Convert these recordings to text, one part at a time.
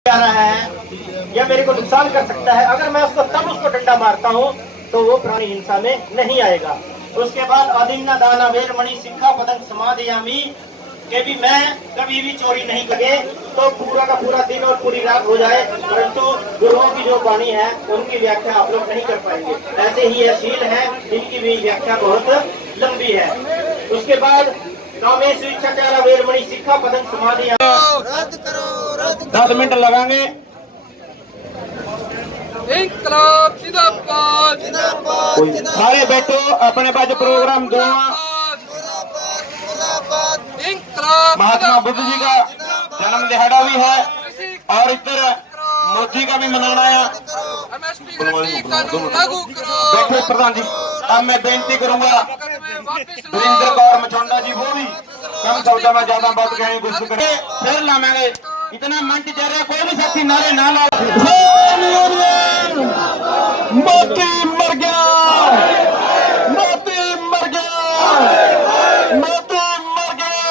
आ रहा है या मेरे को नुकसान कर सकता है, अगर मैं उसको डंडा मारता हूँ तो वो प्राणी हिंसा में नहीं आएगा। उसके बाद अदिन्ना दाना वेर मणि सिक्खा पदंग समाधियामी के भी मैं कभी भी चोरी नहीं करें तो पूरा का पूरा दिन और पूरी रात हो जाए, परंतु गुरुओं की जो वाणी है उनकी व्याख्या आप लोग नहीं कर पाएंगे। ऐसे ही अशील है जिनकी भी व्याख्या बहुत लंबी है। उसके बाद कामेश इच्छाचारा वेरमणि सिक्खा पदंग समाधि 10 मिनट लगाएंगे। इंकलाब जिंदाबाद जिंदाबाद सारे बैठो अपने पास प्रोग्राम दो। महात्मा बुद्ध जी का जन्म दिहाड़ा भी है और इधर मोदी का भी मनाना है। बैठे प्रधान जी, अब मैं बेनती करूंगा वीरेंद्र कौर मचौंडा जी वो भी कम शब्दों में ज्यादा बात कहने की कोशिश करें, फिर लाएंगे। इतना मंच चल रहा है, कोई भी साथी नारे ना ला। मोदी मर गया, मोदी मर गया, मोदी मर गया,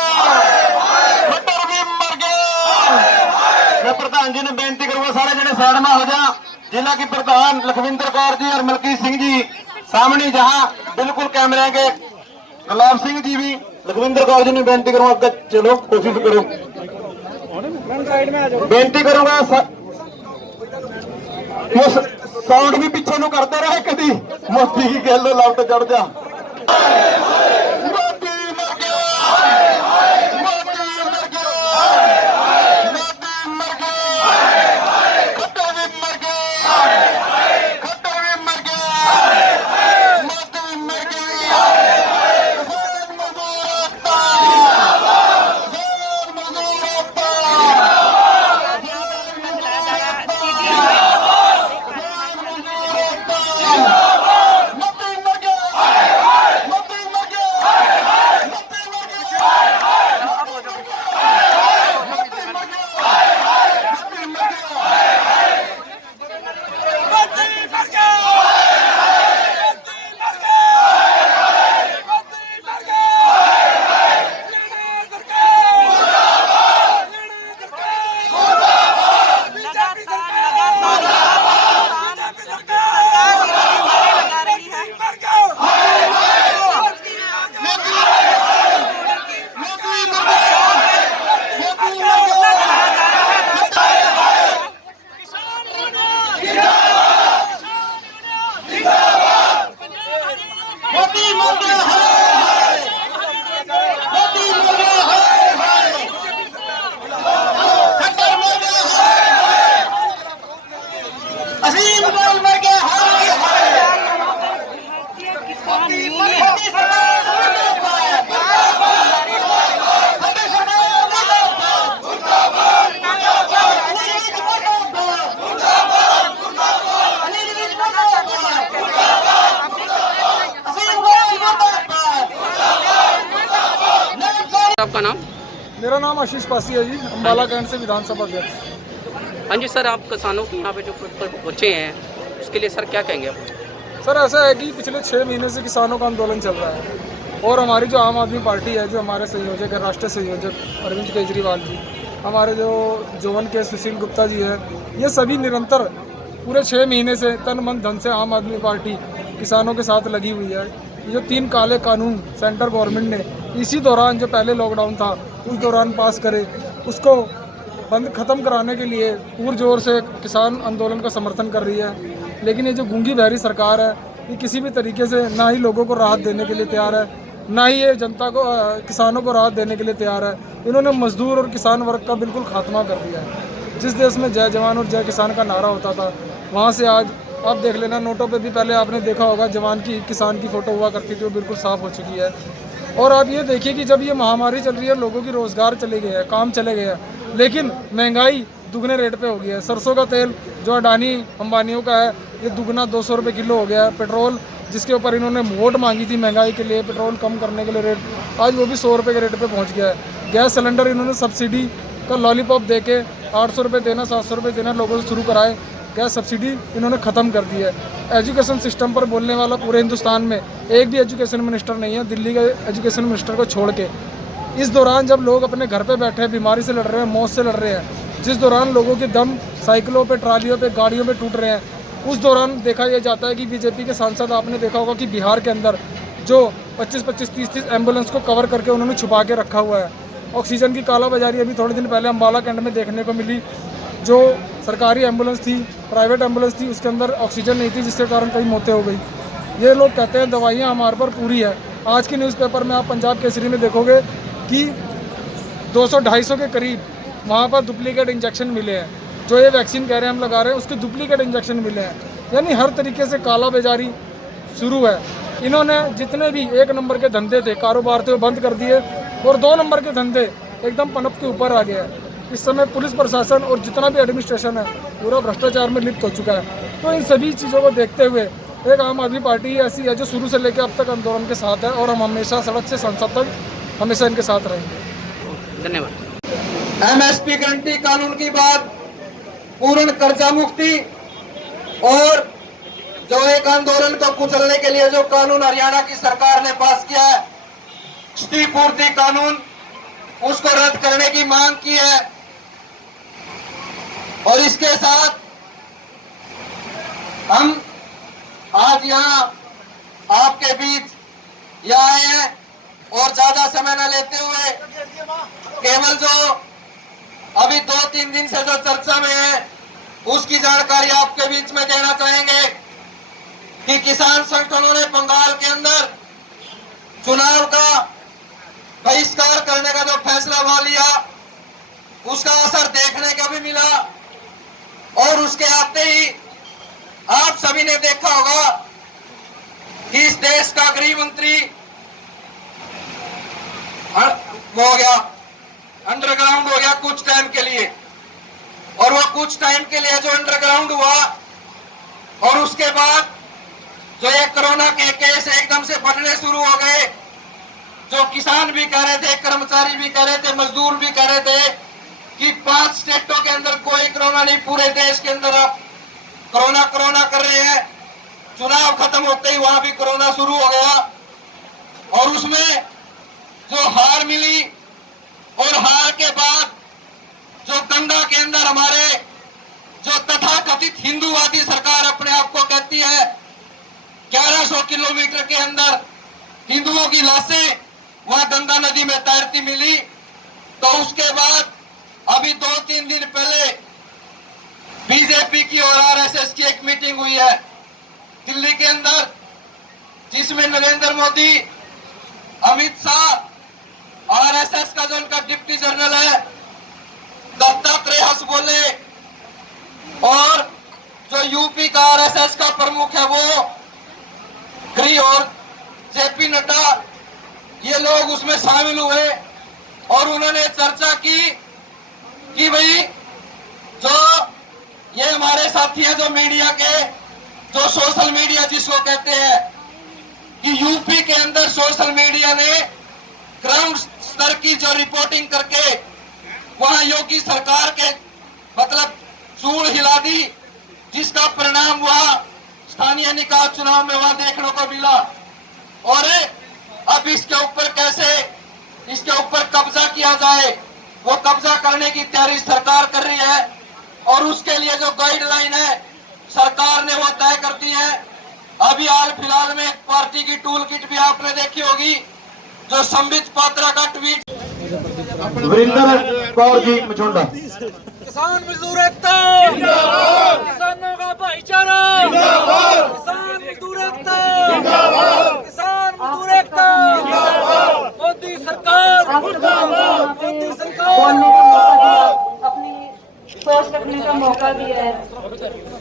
खट्टर भी मर गया। मैं प्रधान जी ने बेनती करूंगा सारे जने साइड में हो जा। जिला की प्रधान लखविंदर कौर जी और मलकीत सिंह जी सामने, जहां बिल्कुल कैमरे के गुलाब सिंह जी भी। लखविंदर कौर जी ने बेनती करूंगा, चलो कोशिश करो, बेनती करूंगा साउंड भी पीछे नु करते रहे, कभी मोदी की कह लो लौट चढ़ जा। आपका नाम? मेरा नाम आशीष पासी है जी, अम्बाला कैंट से विधानसभा अध्यक्ष। हाँ जी सर, आप किसानों के यहाँ पे जो पहुँचे हैं उसके लिए सर क्या कहेंगे आप? सर ऐसा है कि पिछले 6 महीने से किसानों का आंदोलन चल रहा है और हमारी जो आम आदमी पार्टी है, जो हमारे संयोजक है, राष्ट्रीय संयोजक अरविंद केजरीवाल जी, हमारे जो जोवन के सुशील गुप्ता जी है, ये सभी निरंतर पूरे 6 महीने से तन मन धन से आम आदमी पार्टी किसानों के साथ लगी हुई है। ये जो 3 काले कानून सेंट्रल गवर्नमेंट ने इसी दौरान, जो पहले लॉकडाउन था उस दौरान पास करे, उसको बंद ख़त्म कराने के लिए पुरजोर से किसान आंदोलन का समर्थन कर रही है। लेकिन ये जो गूंगी बहरी सरकार है, ये किसी भी तरीके से ना ही लोगों को राहत देने के लिए तैयार है, ना ही ये जनता को, किसानों को राहत देने के लिए तैयार है। इन्होंने मजदूर और किसान वर्ग का बिल्कुल खात्मा कर दिया है। जिस देश में जय जवान और जय किसान का नारा होता था, वहाँ से आज आप देख लेना, नोटों पे भी पहले आपने देखा होगा जवान की, किसान की फ़ोटो हुआ करती थी, वो बिल्कुल साफ़ हो चुकी है। और आप ये देखिए कि जब ये महामारी चल रही है, लोगों की रोज़गार चले गए हैं, काम चले गए हैं, लेकिन महंगाई दुगने रेट पे हो गया है। सरसों का तेल जो अडानी अंबानियों का है, ये दुगना 200 रुपये किलो हो गया है। पेट्रोल जिसके ऊपर इन्होंने वोट मांगी थी महंगाई के लिए, पेट्रोल कम करने के लिए रेट, आज वो भी 100 रुपये के रेट पे पहुंच गया है। गैस सिलेंडर इन्होंने सब्सिडी का लॉलीपॉप दे के 800 रुपये देना, 700 रुपये देना लोगों से शुरू कराए, गैस सब्सिडी इन्होंने ख़त्म कर दी है। एजुकेशन सिस्टम पर बोलने वाला पूरे हिंदुस्तान में एक भी एजुकेशन मिनिस्टर नहीं है, दिल्ली के एजुकेशन मिनिस्टर को छोड़ के। इस दौरान जब लोग अपने घर पे बैठे बीमारी से लड़ रहे हैं, मौत से लड़ रहे हैं, जिस दौरान लोगों के दम साइकिलों पे, ट्रालियों पे, गाड़ियों पे टूट रहे हैं, उस दौरान देखा यह जाता है कि बीजेपी के सांसद, आपने देखा होगा कि बिहार के अंदर जो 25-25, 30-30 एम्बुलेंस को कवर करके उन्होंने छुपा के रखा हुआ है। ऑक्सीजन की कालाबाजारी अभी थोड़े दिन पहले अम्बाला कैंट में देखने को मिली। जो सरकारी एम्बुलेंस थी, प्राइवेट एम्बुलेंस थी, उसके अंदर ऑक्सीजन नहीं थी, जिसके कारण कई मौतें हो गई। ये लोग कहते हैं दवाइयाँ हमारे पर पूरी है। आज की न्यूज़पेपर में आप पंजाब केसरी में देखोगे कि 200-250 के करीब वहाँ पर डुप्लीकेट इंजेक्शन मिले हैं। जो ये वैक्सीन कह रहे हैं हम लगा रहे हैं, उसके डुप्लीकेट इंजेक्शन मिले हैं। यानी हर तरीके से कालाबाजारी शुरू है। इन्होंने जितने भी 1 नंबर के धंधे थे, कारोबार थे, वो बंद कर दिए और 2 नंबर के धंधे एकदम पनप के ऊपर आ गया है। इस समय पुलिस प्रशासन और जितना भी एडमिनिस्ट्रेशन है पूरा भ्रष्टाचार में लिप्त हो चुका है। तो इन सभी चीज़ों को देखते हुए एक आम आदमी पार्टी ऐसी है जो शुरू से लेकर अब तक आंदोलन के साथ है और हम हमेशा सड़क से संसद तक हमेशा इनके साथ रहेंगे। धन्यवाद। एमएसपी गारंटी कानून की बात, पूर्ण कर्जा मुक्ति और जो एक आंदोलन को कुचलने के लिए जो कानून हरियाणा की सरकार ने पास किया है, क्षतिपूर्ति कानून, उसको रद्द करने की मांग की है। और इसके साथ हम आज यहाँ आपके बीच यहाँ आए हैं और ज्यादा समय न लेते हुए केवल जो अभी 2-3 दिन से जो चर्चा में है उसकी जानकारी आपके बीच में देना चाहेंगे कि किसान संगठनों ने बंगाल के अंदर चुनाव का बहिष्कार करने का जो फैसला वहां लिया, उसका असर देखने को भी मिला। और उसके आते ही आप सभी ने देखा होगा कि इस देश का गृह मंत्री हो गया, अंडरग्राउंड हो गया कुछ टाइम के लिए। और वो कुछ टाइम के लिए जो अंडरग्राउंड हुआ और उसके बाद जो ये कोरोना के केस एकदम से बढ़ने शुरू हो गए, जो किसान भी कह रहे थे, कर्मचारी भी कह रहे थे, मजदूर भी कह रहे थे कि 5 स्टेटों के अंदर कोई कोरोना नहीं, पूरे देश के अंदर आप कोरोना कर रहे हैं। चुनाव खत्म होते ही वहां भी कोरोना शुरू हो गया और उसमें जो हार मिली और हार के बाद जो गंगा के अंदर हमारे जो तथाकथित हिंदूवादी सरकार अपने आप को कहती है, 1100 किलोमीटर के अंदर हिंदुओं की लाशें वहां गंगा नदी में तैरती मिली। तो उसके बाद अभी 2-3 दिन पहले बीजेपी की और आरएसएस की एक मीटिंग हुई है दिल्ली के अंदर, जिसमें नरेंद्र मोदी, अमित शाह, आरएसएस का जो उनका डिप्टी जनरल है दत्तात्रेय हंस बोले और जो यूपी का आरएसएस का प्रमुख है वो गृह और जेपी नड्डा, ये लोग उसमें शामिल हुए और उन्होंने चर्चा की कि भाई जो ये हमारे साथी हैं जो मीडिया के, जो सोशल मीडिया जिसको कहते हैं, कि यूपी के अंदर सोशल मीडिया ने ग्राउंड स्तर की जो रिपोर्टिंग करके वहां योगी सरकार के मतलब सूंड हिला दी, जिसका परिणाम वहां स्थानीय निकाय चुनाव में वहां देखने को मिला। और अब इसके ऊपर कैसे इसके ऊपर कब्जा किया जाए, वो कब्जा करने की तैयारी सरकार कर रही है और उसके लिए जो गाइडलाइन है सरकार ने वो तय कर दी है। अभी हाल फिलहाल में पार्टी की टूल किट भी आपने देखी होगी, जो संबित पात्रा का ट्वीट। वरिंदर कौर जी मचुंडा। किसान मजदूर एकता जिंदाबाद, किसानों का भाईचारा जिंदाबाद, किसान मजदूर एकता जिंदाबाद, किसान मजदूर एकता जिंदाबाद, मोदी सरकार मुर्दाबाद, मोदी सरकार अपनी सोच रखने का मौका दिया है।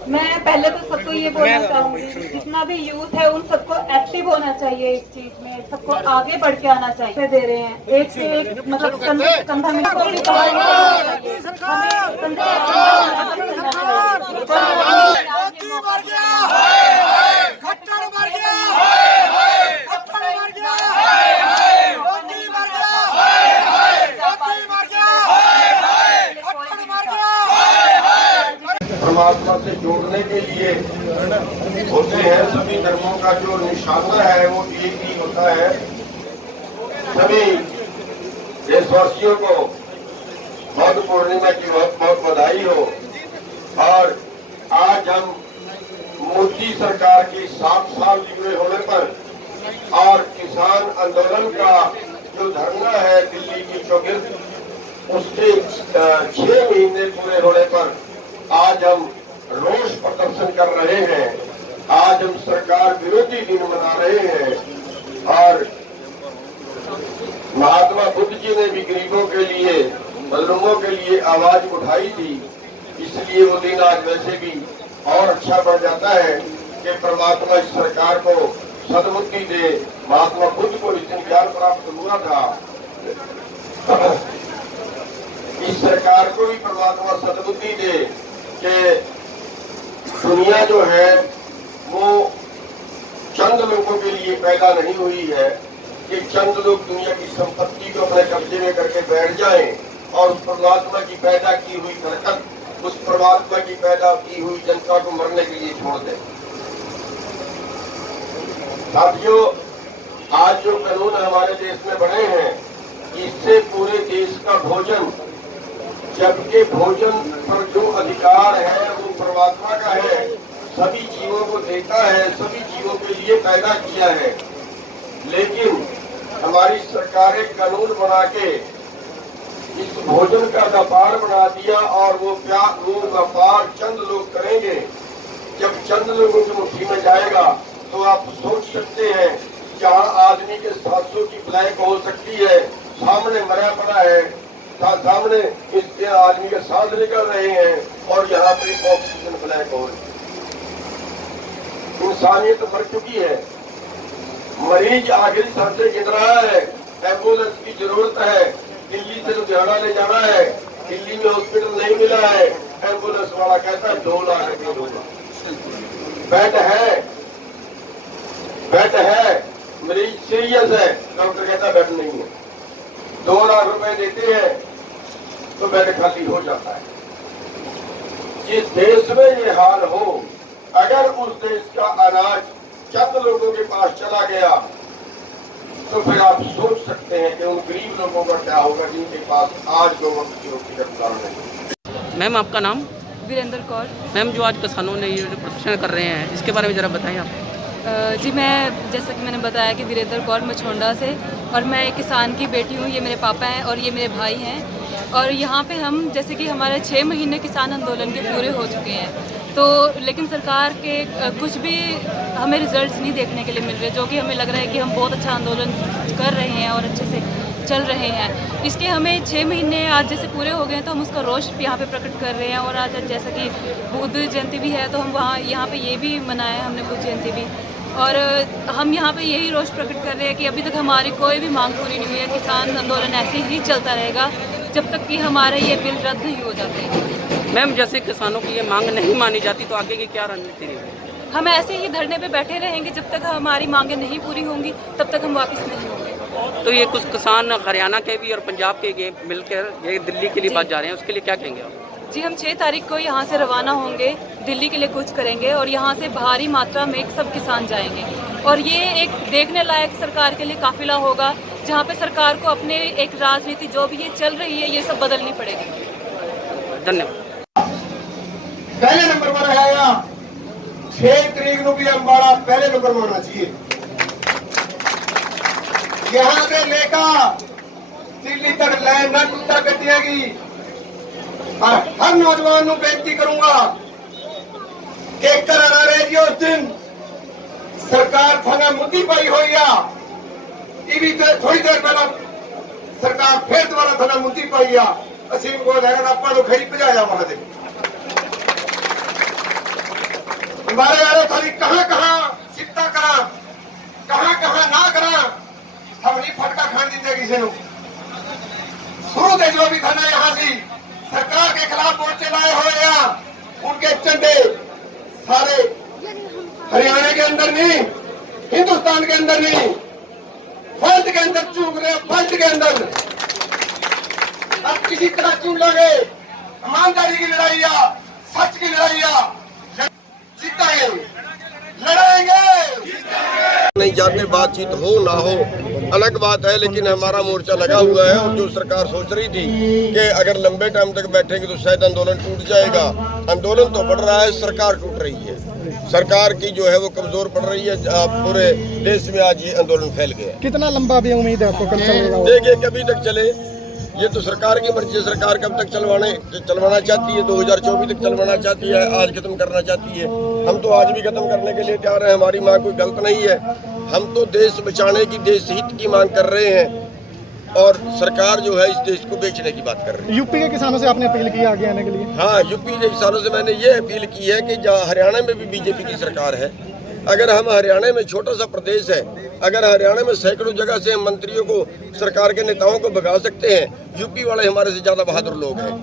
मैं पहले तो सबको ये बोलना चाहूंगी, जितना भी यूथ है उन सबको एक्टिव होना चाहिए इस चीज में, सबको आगे बढ़ के आना चाहिए। दे रहे हैं एक से एक मतलब कंधा मिला को भी परमात्मा से जोड़ने के लिए होते हैं। सभी धर्मों का जो निशाना है वो एक ही होता है। सभी देशवासियों को बुद्ध पूर्णिमा की बहुत बहुत बधाई हो। और आज हम मोदी सरकार के 7 साल पूरे होने पर और किसान आंदोलन का जो धरना है दिल्ली की चौकिर, उसके 6 महीने पूरे होने पर आज हम रोष प्रदर्शन कर रहे हैं। आज हम सरकार विरोधी दिन मना रहे हैं। और महात्मा बुद्ध जी ने भी गरीबों के लिए, मजलूमों के लिए आवाज उठाई थी, इसलिए वो दिन आज वैसे भी और अच्छा बढ़ जाता है कि परमात्मा इस सरकार को सद्बुद्धि दे। महात्मा बुद्ध को इस दिन ज्ञान प्राप्त हुआ था, इस सरकार को भी परमात्मा सद्बुद्धि दे कि दुनिया जो है वो चंद लोगों के लिए पैदा नहीं हुई है कि चंद लोग दुनिया की संपत्ति को अपने कब्जे में करके बैठ जाएं और उस परमात्मा की पैदा की हुई बरकत, उस परमात्मा की पैदा की हुई जनता को मरने के लिए छोड़ दें। साथियों, आज जो कानून हमारे देश में बने हैं, इससे पूरे देश का भोजन, जबकि भोजन पर जो अधिकार है वो परमात्मा का है, सभी जीवों को देता है, सभी जीवों के लिए पैदा किया है। लेकिन हमारी सरकारें कानून बना के इस भोजन का व्यापार बना दिया और वो व्यापार चंद लोग करेंगे। जब चंद लोगों की मुट्ठी में जाएगा तो आप सोच सकते हैं जहाँ आदमी के 700 की ब्लैक हो सकती है, सामने मरा पड़ा है, सामने इस आदमी के सांस निकल रहे हैं और यहाँ पे ऑक्सीजन ब्लैक हो रही है। इंसानियत मर चुकी है, मरीज आखिरी सांस से गिर रहा है, एम्बुलेंस की जरूरत है, दिल्ली से लुधियाना ले जाना है, दिल्ली में हॉस्पिटल नहीं मिला है, एम्बुलेंस वाला कहता है 2 लाख रुपये दूंगा। बेड है, मरीज सीरियस है, डॉक्टर कहता बेड नहीं है, 2 लाख रुपए देते हैं तो बेड खाली हो जाता है। जिस देश में ये हाल हो, अगर उस देश का अनाज चंद लोगों के पास चला गया तो फिर आप सोच सकते हैं कि उन गरीब लोगों का क्या होगा जिनके पास आज 2 वक्त की रोटी का गुजारा नहीं। मैम आपका नाम? वीरेंद्र कौर। मैम, जो आज किसानों ने ये जो प्रदर्शन कर रहे हैं, इसके बारे में ज़रा बताएं आप। जी, मैं जैसा कि मैंने बताया कि वीरेंद्र कौर मछोंडा से, और मैं एक किसान की बेटी हूँ। ये मेरे पापा हैं और ये मेरे भाई हैं। और यहाँ पे हम, जैसे कि हमारे 6 महीने किसान आंदोलन के पूरे हो चुके हैं, तो लेकिन सरकार के कुछ भी हमें रिजल्ट्स नहीं देखने के लिए मिल रहे, जो कि हमें लग रहा है कि हम बहुत अच्छा आंदोलन कर रहे हैं और अच्छे से चल रहे हैं। इसके हमें 6 महीने आज जैसे पूरे हो गए हैं, तो हम उसका रोष यहाँ पे प्रकट कर रहे हैं। और आज जैसा कि बुद्ध जयंती भी है, तो हम यहाँ पे ये भी मनाया हमने, बुद्ध जयंती भी। और हम यहाँ पे यही रोष प्रकट कर रहे हैं कि अभी तक हमारी कोई भी मांग पूरी नहीं हुई है। किसान आंदोलन ऐसे ही चलता रहेगा जब तक कि हमारे ये बिल रद्द नहीं हो जाते। मैम, जैसे किसानों की ये मांग नहीं मानी जाती तो आगे की क्या रणनीति रहेगी? हम ऐसे ही धरने पे बैठे रहेंगे जब तक हमारी मांगें नहीं पूरी होंगी, तब तक हम वापस नहीं होंगे। तो ये कुछ किसान हरियाणा के भी और पंजाब के मिलकर ये दिल्ली के लिए बात जा रहे हैं, उसके लिए क्या कहेंगे आप? जी, हम 6 तारीख को यहाँ से रवाना होंगे, दिल्ली के लिए कूच करेंगे और यहाँ से भारी मात्रा में सब किसान जाएंगे। और ये एक देखने लायक सरकार के लिए काफिला होगा, जहाँ पे सरकार को अपने एक राजनीति जो भी ये चल रही है, ये सब बदलनी पड़ेगी। धन्यवाद। पहले नंबर पर आया 6 तरीक को भी अम्बाड़ा पहले नंबर पर होना चाहिए। यहाँ से लेकर दिल्ली तक लाइन न टूटा गड्डियां की। और हर नौजवान को बेनती करूंगा कि कराना रहे उस दिन सरकार थाना मुद्दी पाई हुई थोड़ी देर पहला सरकार फिर दोबारा थाना मुद्दी पाई असीम को आप खड़ी भजाया वहां से। हमारे यारों थाली कहां सिफ्ता करा, कहां ना करा, हम नहीं फटका खान देते किसी को। शुरू से जो भी थाना यहाँ से सरकार के खिलाफ मोर्चे लाए हुए उनके झंडे सारे हरियाणा के अंदर नहीं, हिंदुस्तान के अंदर नहीं, फर्द के अंदर चूक रहे, फर्द के अंदर। अब किसी तरह चूक लगे, ईमानदारी की लड़ाई, सच की लड़ाई जीतेंगे, लड़ाएंगे। नहीं जाते बातचीत हो ना हो अलग बात है, लेकिन हमारा मोर्चा लगा हुआ है। और जो सरकार सोच रही थी कि अगर लंबे टाइम तक बैठेंगे तो शायद आंदोलन टूट जाएगा, आंदोलन तो बढ़ रहा है, सरकार टूट रही है। सरकार की जो है वो कमजोर पड़ रही है। पूरे देश में आज ये आंदोलन फैल गया। कितना लंबा अभी उम्मीद है आपको कल चलेगा? देखिए कभी तक चले, ये तो सरकार की मर्जी है। सरकार कब तक चलवाना चाहती है, 2024 तक चलवाना चाहती है, आज खत्म करना चाहती है। हम तो आज भी खत्म करने के लिए तैयार हैं, हमारी मांग कोई गलत नहीं है। हम तो देश बचाने की, देश हित की मांग कर रहे हैं और सरकार जो है इस देश को बेचने की बात कर रही है। यूपी के किसानों से आपने अपील की आगे आने के लिए? हाँ, यूपी के किसानों से मैंने ये अपील की है कि जहाँ हरियाणा में भी बीजेपी की सरकार है, अगर हम हरियाणा में छोटा सा प्रदेश है, अगर हरियाणा में सैकड़ों जगह से हम मंत्रियों को, सरकार के नेताओं को भगा सकते हैं, यूपी वाले हमारे से ज्यादा बहादुर लोग हैं।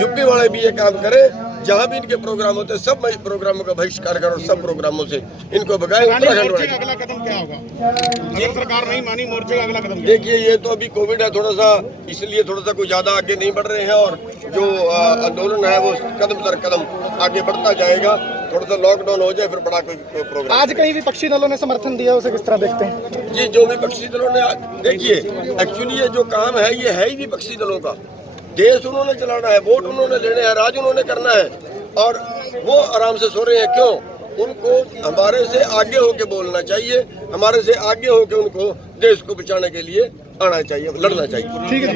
यूपी वाले भी ये काम करें, जहाँ भी इनके प्रोग्राम होते हैं सब प्रोग्रामों का बहिष्कार करो, सब प्रोग्रामों से इनको भगाए। मोर्चे का अगला कदम क्या होगा? अगर सरकार नहीं मानी, मोर्चे का अगला कदम? देखिए ये तो अभी कोविड है थोड़ा सा, इसलिए थोड़ा सा कुछ ज्यादा आगे नहीं बढ़ रहे हैं और जो आंदोलन है वो कदम दर कदम आगे बढ़ता जाएगा। थोड़ा सा लॉकडाउन हो जाए फिर बड़ा कोई प्रोग्राम। आज कहीं विपक्षी दलों ने समर्थन दिया, उसे किस तरह देखते हैं? जी, जो विपक्षी दलों ने, देखिए एक्चुअली ये जो काम है ये है ही विपक्षी दलों का। देश उन्होंने चलाना है, वोट उन्होंने लेने हैं, राज उन्होंने करना है और वो आराम से सो रहे हैं। क्यों? उनको हमारे से आगे होके बोलना चाहिए, हमारे से आगे होके उनको देश को बचाने के लिए आना चाहिए, लड़ना चाहिए। ठीक है।